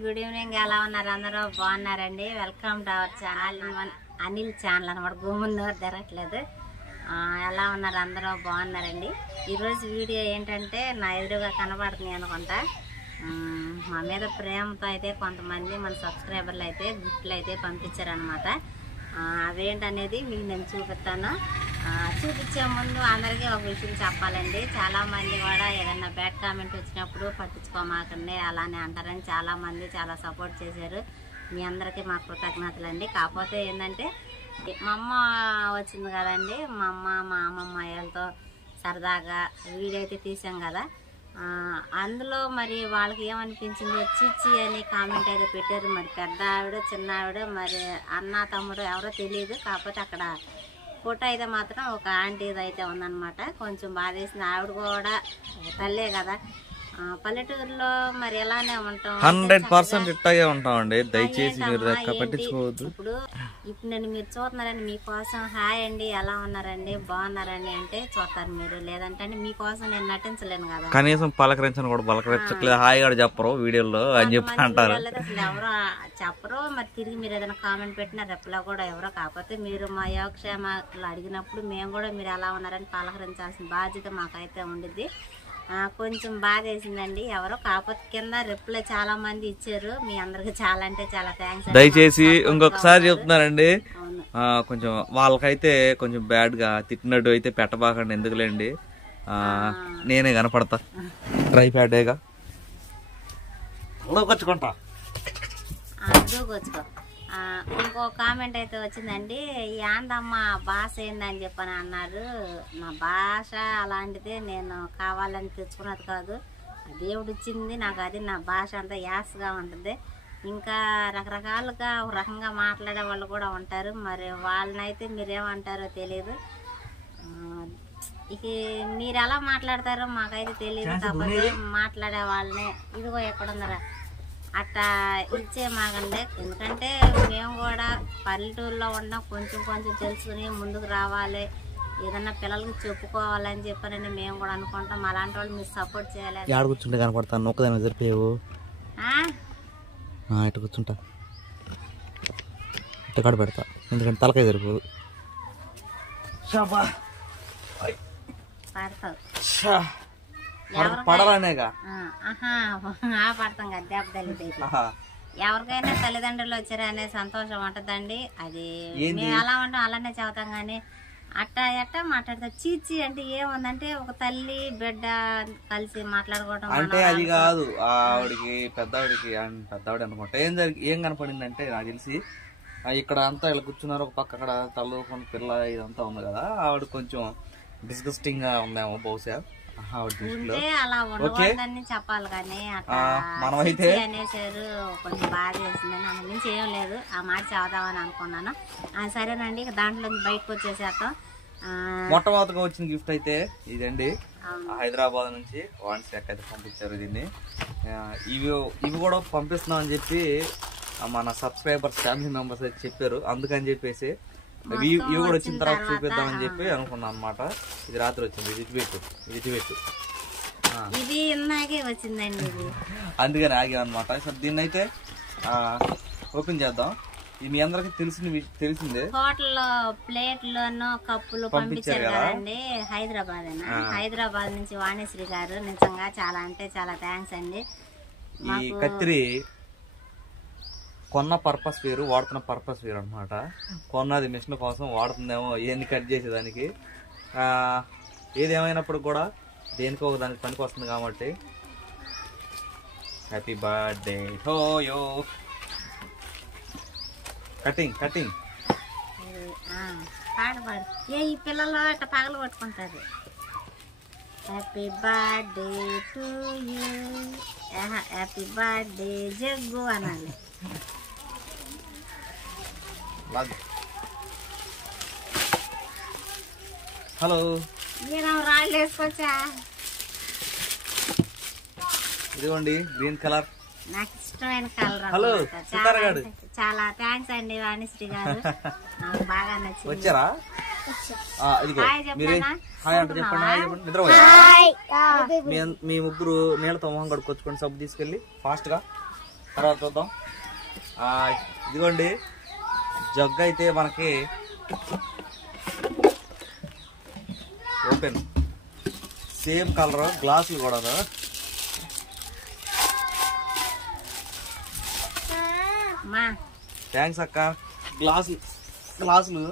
Good evening. ఎలా ఉన్నారు అందరూ? బాగున్నారండి. Welcome to our channel. Anil channel అనమాట. గుమ్మున్నో తిరగట్లేదు. ఎలా ఉన్నారు అందరూ? బాగున్నారండి. ఈరోజు వీడియో ఏంటంటే నా ఎదురుగా కనబడుతుంది అనుకుంటా. మా మీద ప్రేమతో అయితే కొంతమంది మన సబ్స్క్రైబర్లు అయితే గిఫ్ట్లు అయితే పంపించారనమాట. అవేంటనేది మీకు నేను చూపిస్తాను. చూపించే ముందు అందరికీ ఒక విషయం చెప్పాలండి. చాలామంది కూడా ఏదన్నా బ్యాడ్ కామెంట్ వచ్చినప్పుడు పట్టించుకోమాకండి అలానే అంటారని చాలామంది చాలా సపోర్ట్ చేశారు. మీ అందరికీ మా కృతజ్ఞతలు అండి. కాకపోతే ఏంటంటే మా అమ్మ వచ్చింది కదండి, మా అమ్మ మా అమ్మమ్మ అయ్యలతో సరదాగా వీడియో అయితే తీసాం కదా. అందులో మరి వాళ్ళకి ఏమనిపించింది, చిచ్చి అని కామెంట్ అయితే పెట్టారు. మరి పెద్ద ఆవిడ చిన్న ఆవిడ మరి అన్న తమ్ముడు ఎవరో తెలియదు. కాకపోతే అక్కడ ఫోటో అయితే మాత్రం ఒక ఆంటీది అయితే ఉందన్నమాట. కొంచెం బాధేసింది. ఆవిడ కూడా తల్లే కదా. పల్లెటూరులో మరి ఎలానే ఉంటాం, 100% ఇట్టాగే ఉంటామండి. దయచేసి మీరు పట్టించుకోవద్దు. ఇప్పుడు నేను మీరు చూస్తున్నారండి, మీకోసం హాయ్ అండి ఎలా ఉన్నారండి బాగున్నారండి అంటే చూస్తారు మీరు. లేదంటే మీకోసం నేను నటించలేను కదా. కనీసం పలకరించని కూడా పలకరించట్లేదు. హాయ్ కూడా చెప్పరు వీడియోలో అని చెప్పి అంటారు. అసలు ఎవరో చెప్పరు. మరి తిరిగి మీరు ఏదైనా కామెంట్ పెట్టినా రెప్లా కూడా ఎవరో. కాకపోతే మీరు మా యోగక్షేమాలు అడిగినప్పుడు మేము కూడా మీరు ఎలా ఉన్నారని పలకరించాల్సిన బాధ్యత మాకైతే ఉండిద్ది. కొంచెం బాధ వేసిందండి ఎవరో. కాకపోతే కింద రిప్లై చాలా మంది ఇచ్చారు. మీ అందరికి చాలా అంటే చాలా థ్యాంక్స్. దయచేసి ఇంకొకసారి చెప్తున్నారండి, కొంచెం వాళ్ళకైతే కొంచెం బ్యాడ్ గా తిట్టినట్టు అయితే పెట్టబాకండి. ఎందుకులేండి, నేనే కనపడతా. ట్రై ప్యాడేగా వచ్చుకుంటా. దూకొచ్చుకో. ఇంకో కామెంట్ అయితే వచ్చిందండి, యాందమ్మ భాష ఏందని చెప్పని అన్నారు. నా భాష అలాంటిదే, నేను కావాలని తెచ్చుకున్నది కాదు, దేవుడు ఇచ్చింది నాకు. అది నా భాష అంతా యాసగా ఉంటుంది. ఇంకా రకరకాలుగా ఒక రకంగా మాట్లాడే వాళ్ళు కూడా ఉంటారు. మరి వాళ్ళనైతే మీరేమంటారో తెలియదు. ఇక మీరు ఎలా మాట్లాడతారో మాకైతే తెలియదు. కాకపోతే మాట్లాడే వాళ్ళని ఇదిగో ఎక్కడున్నారా అట్టా ఇచ్చే మాకండి. ఎందుకంటే మేము కూడా పల్లెటూరులో ఉన్నాం, కొంచెం కొంచెం తెలుసుకుని ముందుకు రావాలి, ఏదన్నా పిల్లలకి చెప్పుకోవాలని చెప్పని మేము కూడా అనుకుంటాం. అలాంటి వాళ్ళు మీరు సపోర్ట్ చేయాలి. ఎక్కడ కూర్చుంటే కనపడతాను, ఒక్కదాని సరిపోయావు. ఇటు కూర్చుంటా, ఇటు పెడతా, ఎందుకంటే తలకాయ సరిపోదు. పడతావు పడాలనేగా పడతాం కదా దెబ్బ తల్లి. ఎవరికైనా తల్లిదండ్రులు వచ్చారు అనే సంతోషం ఉంటదండి. అది మేము ఎలా ఉంటాం అలానే చెబుతాం. కానీ అట్టా ఎట్టా మాట్లాడతాం. చీచి అంటే ఏముందంటే ఒక తల్లి బిడ్డ కలిసి మాట్లాడుకోవడం అంటే అది కాదు. ఆవిడికి పెద్దవాడికి పెద్దవాడి అనుకుంటా ఏం కనపడిందంటే, నాకు తెలిసి ఇక్కడ అంతా ఇలా కూర్చున్నారు, ఒక పక్క అక్కడ తల్లుకొని పిల్ల ఇదంతా ఉంది కదా. ఆవిడ కొంచెం డిస్గస్టింగ్ గా ఉందేమో బహుశా అలా ఉండకూడదని చెప్పాలి. కానీ మనమైతే అనేసారు, కొంచెం బాధ వేసిందని. అందు నుంచి ఏం లేదు, ఆ మాట చదువుదామని అనుకున్నాను. సరేనండి, దాంట్లో బయటకు వచ్చేసాక మొట్టమొదటిగా వచ్చిన గిఫ్ట్ అయితే ఇదండి. హైదరాబాద్ నుంచి వాన్స్ అయితే పంపించారు దీన్ని. ఇవి కూడా పంపిస్తున్నాం అని చెప్పి మన సబ్స్క్రైబర్స్ ఫ్యామిలీ మెంబర్స్ అయితే చెప్పారు. అందుకని చెప్పేసి ఇవి కూడా వచ్చిన తర్వాత చూపిద్దామని చెప్పి అనుకున్నాను అనమాట. ఇది రాత్రి వచ్చింది. ఇది పెట్టు ఇది ఇందాకే వచ్చిందండి. అందుకని ఆగామన్నమాట. సరే దీన్ని అయితే ఓపెన్ చేద్దాం. ఇది మీ అందరికి తెలిసిందే. హోటల్లో ప్లేట్లోనూ కప్పులు పంపించారు కదండి. హైదరాబాద్ నుంచి వాణిశ్రీ గారు నిజంగా చాలా అంటే చాలా థ్యాంక్స్ అండి. ఈ కత్తిరి కొన్న పర్పస్ వేరు, వాడుతున్న పర్పస్ వేరు అనమాట. కొన్నది మిషన్ కోసం, వాడుతుందేమో ఏంది కట్ చేసేదానికి. ఏదేమైనప్పుడు కూడా దేనికో ఒక దానికి పనికి వస్తుంది కాబట్టి happy birthday to you. Cutting ఈ పిల్లలు అట్లా పగలు కొట్టుకుంటారు. Happy birthday to you, happy birthday Jaggu అనాలి. హలో, నేను రాళ్ళు వేసుకొచ్చా. ఇదిగోండి గ్రీన్ కలర్, నాకు ఇష్టమైన కలర్. హలో చాలా థ్యాంక్స్ అండి వాణిశ్రీ గారు, నాకు బాగా నచ్చింది. వచ్చారా? హాయ్ అంటే చెప్పండి. మీ ముగ్గురు నీళ్ళతో మొహం కడుక్కొచ్చుకోండి, సబ్బు తీసుకెళ్ళి ఫాస్ట్ గా. తర్వాత చూద్దాం. ఇదిగోండి జగ్గు అయితే మనకి ఓపెన్, సేమ్ కలర్, గ్లాసులు కూడా. థ్యాంక్స్ అక్క. గ్లాసులు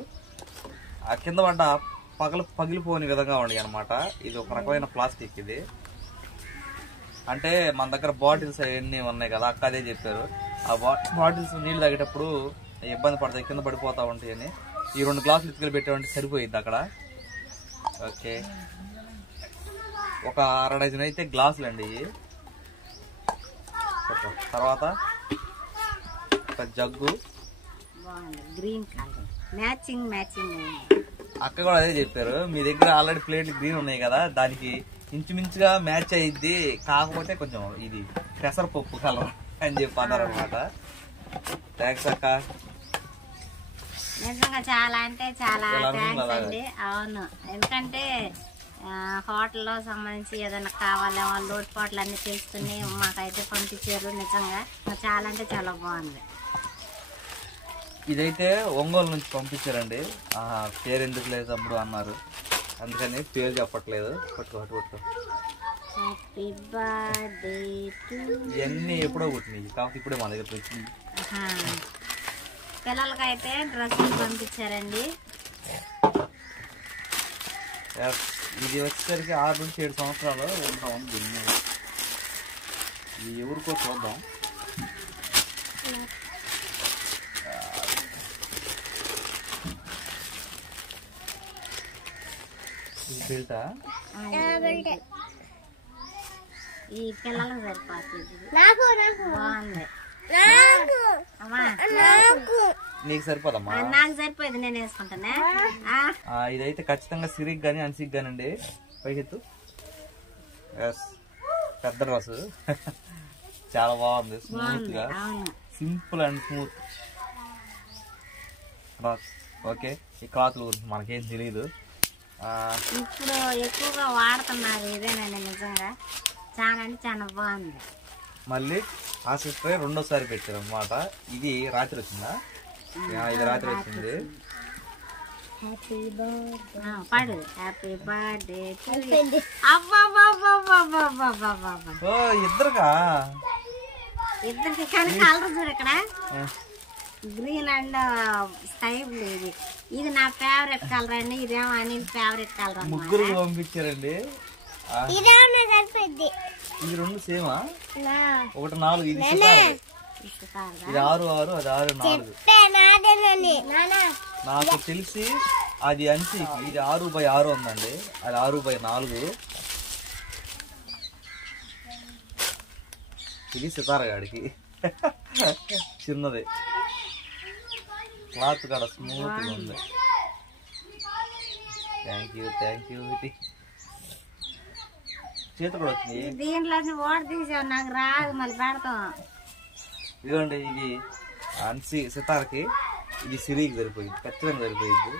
ఆ కింద పడ్డ పగిలిపోని విధంగా ఉన్నాయి అనమాట. ఇది ఒక రకమైన ప్లాస్టిక్. ఇది అంటే మన దగ్గర బాటిల్స్ అవన్నీ ఉన్నాయి కదా, అక్క అదే చెప్పారు. ఆ బాటిల్స్ నీళ్ళు తాగేటప్పుడు ఇబ్బంది పడతాయి, కింద పడిపోతా ఉంటాయి అని ఈ 2 గ్లాసులు ఇటుకలు పెట్టామంటే సరిపోయింది అక్కడ. ఓకే, ఒక 1/2 డజన్ అయితే గ్లాసులు అండి. తర్వాత ఒక జగ్గు, గ్రీన్ కలర్ మ్యాచింగ్. అక్క కూడా అదే చెప్పారు, మీ దగ్గర ఆల్రెడీ ప్లేట్లు గ్రీన్ ఉన్నాయి కదా, దానికి ఇంచుమించుగా మ్యాచ్ అయ్యిద్ది, కాకపోతే కొంచెం ఇది పెసరపప్పు కలర్ అని చెప్పి అన్నారు అనమాట. థ్యాంక్స్ అక్క. నిజంగా చాలా అంటే చాలా థ్యాంక్స్ అండి. అవును, ఎందుకంటే హోటల్లో సంబంధించి ఏదైనా కావాలేమో లోటుపాట్లు అన్ని తెలుసుకుని మాకైతే పంపించారు. నిజంగా చాలా అంటే చాలా బాగుంది. ఇదైతే ఒంగోలు నుంచి పంపించారండి. పేరు ఎందుకు లేదు తమ్ముడు అన్నారు, అందుకని పేరు చెప్పట్లేదు. పట్టుకో. హ్యాపీ బర్త్డే టు ఇవన్నీ ఎప్పుడో పుట్టినాయి, కాబట్టి ఇప్పుడే మా దగ్గర వచ్చింది. పిల్లలకైతే డ్రెస్సులు పంపించారండి. ఇది వచ్చేసరికి 6 నుంచి 7 సంవత్సరాలు ఉంటామని దీన్ని. ఇది ఎవరికో చూద్దాం. బెల్టా? ఈ పిల్లలకు సరిపోతుంది. బాగుంది. నీకు సరిపోదమ్మా? నాకు సరిపోయింది, నేను వేసుకుంటానే. ఇదైతే ఖచ్చితంగా సిరికి గానీ అన్సిక్ గానండి. పైకెత్తు. పెద్ద డ్రెస్ చాలా బాగుంది, స్మూత్ గా, simple and smooth cloth. Okay, ఈ క్లాత్ల గురించి మనకేం తెలియదు. ఇప్పుడు ఎక్కువగా వాడుతున్నారు ఇదేనండి. నిజంగా చాలా అంటే చాలా బాగుంది. మళ్ళీ ఆ సిస్టర్ రెండోసారి పెట్టారు అన్నమాట. ఇది రాత్రి వచ్చిందా? ఇది రాత్రి వచ్చింది. ఇద్దరికి కానీ కలర్ చూడు ఇక్కడ, గ్రీన్ అండ్ స్కై బ్లూ. ఇది నా ఫేవరెట్ కలర్ అండి. ఇదేమో అనిల్ ఫేవరెట్ కలర్. ముగ్గురు పంపించారండి. ఇది 2 సేమా? ఒకటి 4, ఇది 6, ఇది 6, అది 6, 4. నాకు తెలిసి అది అంచికి ఇది 6/6 ఉందండి, అది 6/4. ఇది సితారగాడికి చిన్నది. క్లాత్ కూడా స్మూత్ గా ఉంది. Thank you. చేతి కూడా వచ్చింది. దీంట్లో ఓడ తీసావు, నాకు రాదు, మళ్ళీ పెడతాం. ఇదిగోండి, ఇది అన్సి సితారకి, ఇది సిరికి సరిపోయింది, ఖచ్చితంగా సరిపోయింది.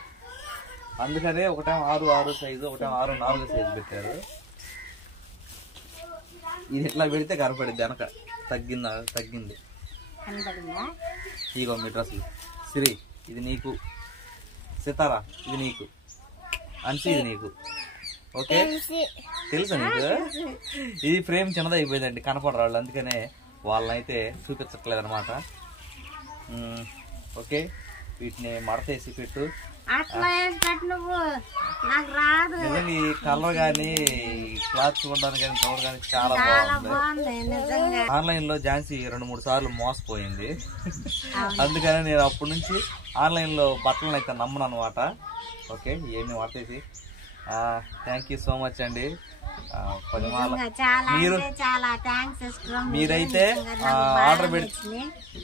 అందుకనే ఒకటేమో 6/6 సైజు, ఒకటేమో 6/4 సైజు పెట్టారు. ఇది ఇట్లా పెడితే కనపడింది, వెనక తగ్గింది. ఇగో మీ డ్రెస్సులు. సిరి ఇది నీకు, సితారా ఇది నీకు, అన్సి ఇది నీకు. ఓకే, తెలుసా నీకు? ఇది ఫ్రేమ్ చిన్నది అయిపోయిందండి, కనపడరు వాళ్ళు, అందుకనే వాళ్ళనైతే చూపించట్లేదు అనమాట. ఓకే, వీటిని మడతేసి పెట్టు. నిజంగా ఈ కలర్ గానీ, క్లాత్ చూడడానికి కానీ, కలర్ కానీ చాలా బాగుంది. ఆన్లైన్ లో ఝాన్సీ 2-3 సార్లు మోసపోయింది, అందుకని నేను అప్పటి నుంచి ఆన్లైన్ లో బట్టలను అయితే నమ్మను అనమాట. ఓకే, ఇవన్నీ మడతేసి. థ్యాంక్ యూ సో మచ్ అండి.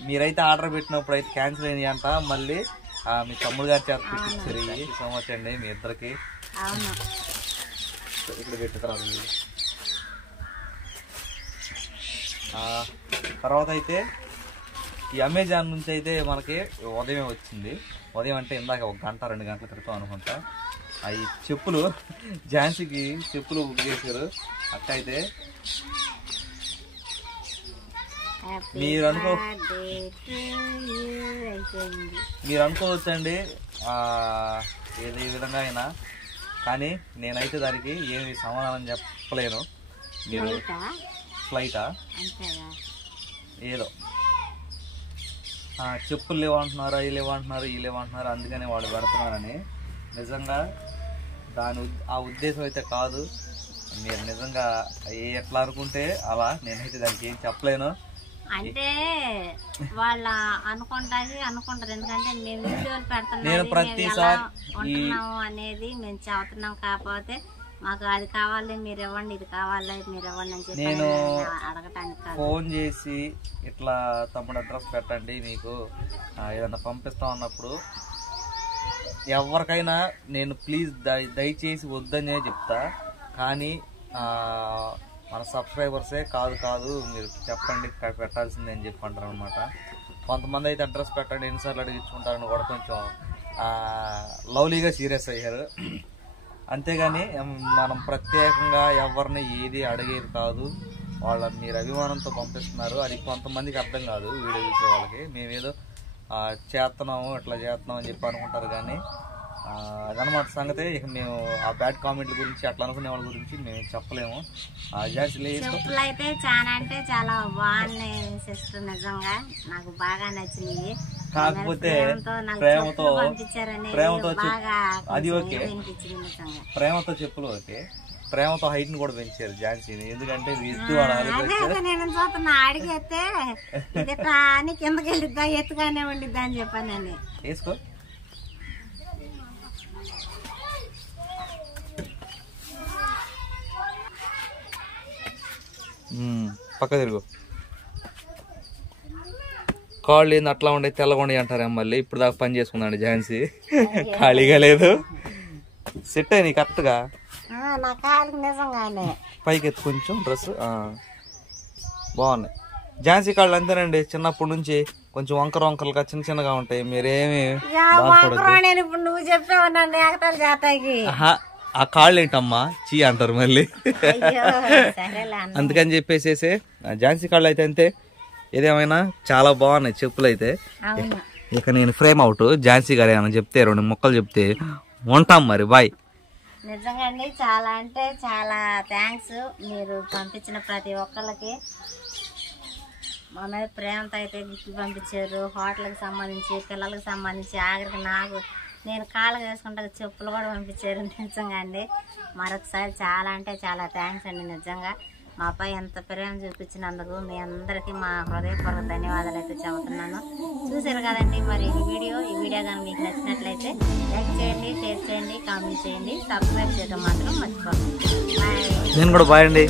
మీరైతే ఆర్డర్ పెట్టినప్పుడు అయితే క్యాన్సిల్ అయినాయి అంట. మళ్ళీ మీ తమ్ముడు గారి చేత పెట్టించారు. సో మచ్ అండి మీ ఇద్దరికి. ఇప్పుడు పెట్టుతారు. తర్వాత అయితే ఈ అమెజాన్ నుంచి అయితే మనకి ఉదయం వచ్చింది. ఉదయం అంటే ఇందాక 1 గంట 2 గంటల క్రితం అనుకుంటా. అవి చెప్పులు, ఝాన్సీకి చెప్పులు బుక్ చేశారు. అక్క అయితే మీరు అనుకోవచ్చండి ఏదో ఈ విధంగా అయినా, కానీ నేనైతే దానికి ఏమి సమాధానం చెప్పలేను. మీరు ఫ్లైటా ఏదో చెప్పులు లేవంటున్నారు, అవి లేవంటున్నారు, ఈ లేవంటున్నారు, అందుకని వాళ్ళు పెడుతున్నారని. నిజంగా ఆ ఉద్దేశం అయితే కాదు. మీరు నిజంగా ఎట్లా అనుకుంటే అలా, నేనైతే దానికి ఏం చెప్పలేను. అంటే వాళ్ళ అనుకుంటారు, ఎందుకంటే మేము వీడియోలు పెడుతున్నాం, నేను ప్రతిసారి ఉంటున్నాము అనేది మేము చెబుతున్నాం. కాకపోతే మాకు అది కావాలి మీరు ఇవ్వండి, ఇది కావాలి మీరు ఇవ్వండి అని చెప్పి నేను అడగటానికి ఫోన్ చేసి ఇట్లా తమ్ముడు అడ్రస్ పెట్టండి మీకు ఏదన్నా పంపిస్తా ఉన్నప్పుడు ఎవరికైనా నేను ప్లీజ్ దయచేసి వద్దనే చెప్తా. కానీ మన సబ్స్క్రైబర్సే కాదు మీరు చెప్పండి పెట్టాల్సిందే అని చెప్పి అంటారు అనమాట. కొంతమంది అయితే అడ్రస్ పెట్టండి ఎన్నిసార్లు అడిగించుకుంటారని కూడా కొంచెం లవ్లీగా సీరియస్ అయ్యారు. అంతేగాని మనం ప్రత్యేకంగా ఎవరిని ఏది అడిగేది కాదు. మీరు అభిమానంతో పంపిస్తున్నారు, అది కొంతమందికి అర్థం కాదు. వీడియో చూసే వాళ్ళకి మేమేదో చేస్తున్నాము ఇట్లా చేస్తున్నాం అని చెప్పి అనుకుంటారు. కానీ అదనమాట సంగతి. ఇక మేము ఆ బ్యాడ్ కామెంట్ల గురించి అట్లా అనుకునే వాళ్ళ గురించి మేము చెప్పలేము. చెప్పులు అయితే చాలా అంటే చాలా బాగున్నాయి సిస్టర్, నిజంగా నాకు బాగా నచ్చినాయి. కాకపోతే ప్రేమతో అది ఓకే, ప్రేమతో చెప్పులు ఓకే, ప్రేమతో హైట్ ని కూడా పెంచారు ఝాన్సీని. ఎందుకంటే నేను చూస్తున్నా అడిగితే కిందకి వెళ్ళిద్దా ఎత్తుగానే ఉండిద్దా అని చెప్పాను. వేసుకో పక్క తిరుగు. కాళ్ళు ఏంది అట్లా ఉండే తెల్లగా ఉండి అంటారా మళ్ళీ. ఇప్పుడు దాకా పని చేసుకున్నాడు ఝాన్సీ, ఖాళీగా లేదు. సెట్ అయ్యి కరెక్ట్గా పైకి ఎత్తు కొంచెం డ్రెస్ బాగున్నాయి. ఝాన్సీ కాళ్ళు అంతేనండి, చిన్నప్పటి నుంచి కొంచెం వంకరలుగా చిన్నగా ఉంటాయి. మీరేమి ఆ కాళ్ళు ఏంటమ్మా చీ అంటారు మళ్ళీ. అందుకని చెప్పేసేసి ఝాన్సీ కాళ్ళు అయితే అంతే. ఏదేమైనా చాలా బాగున్నాయి చెప్పులు అయితే. ఇక నేను ఫ్రేమ్ అవుట్. ఝాన్సీ గారు ఏమైనా చెప్తే 2 ముక్కలు చెప్తే ఉంటాం మరి. బాయ్. నిజంగా అండి చాలా అంటే చాలా థ్యాంక్స్. మీరు పంపించిన ప్రతి ఒక్కళ్ళకి మా మీద ప్రేమతో అయితే గిఫ్ట్లు పంపించారు. హోటల్కి సంబంధించి, పిల్లలకు సంబంధించి, ఆఖరికి నేను కాళ్ళకి వేసుకుంటా చెప్పులు కూడా పంపించారు. నిజంగా అండి మరొకసారి చాలా అంటే చాలా థ్యాంక్స్ అండి. నిజంగా మాపై ఎంత ప్రేమ చూపించినందుకు మీ అందరికీ మా హృదయపూర్వక ధన్యవాదాలు అయితే చెబుతున్నాను. చూసారు కదండి మరి ఈ వీడియో కానీ మీకు నచ్చినట్లయితే లైక్ చేయండి, షేర్ చేయండి, కామెంట్ చేయండి, సబ్స్క్రైబ్ చేయడం మాత్రం మర్చిపోకండి. బాయ్. నేను కూడా బాయ్ అండి.